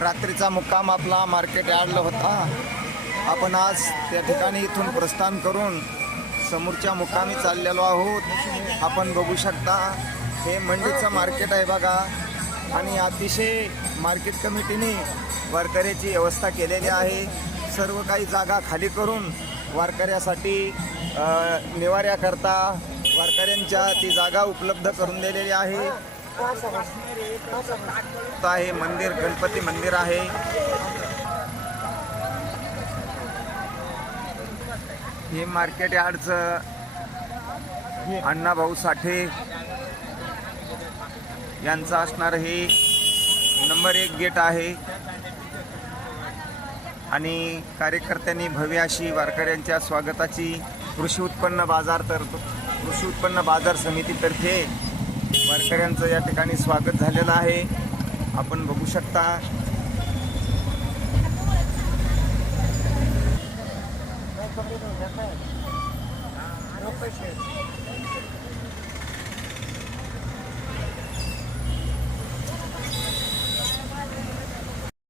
रात्रीचा मुक्काम आपला मार्केट यार्डला होता. आपण आज त्या ठिकाणी इथून प्रस्थान करून समोरच्या मुक्कामी चाललेलो आहोत. आपण बघू शकता हे मंडीचं मार्केट आहे बघा. आणि अतिशय मार्केट कमिटीने वारकऱ्याची व्यवस्था केलेली आहे. सर्व काही जागा खाली करून वारकऱ्यासाठी निवाऱ्याकरता वारकऱ्यांच्या ती जागा उपलब्ध करून दिलेली आहे. आहे मंदिर, गणपती मंदिर आहे. हे मार्केट यार्डचं अण्णाभाऊ साठे यांचं असणार हे नंबर 1 गेट आहे. आणि कार्यकर्त्यांनी भव्य अशी वारकऱ्यांच्या स्वागताची कृषी उत्पन्न बाजार समितीतर्फे वारकऱ्यांचं या ठिकाणी स्वागत झालेलं आहे. आपण बघू शकता.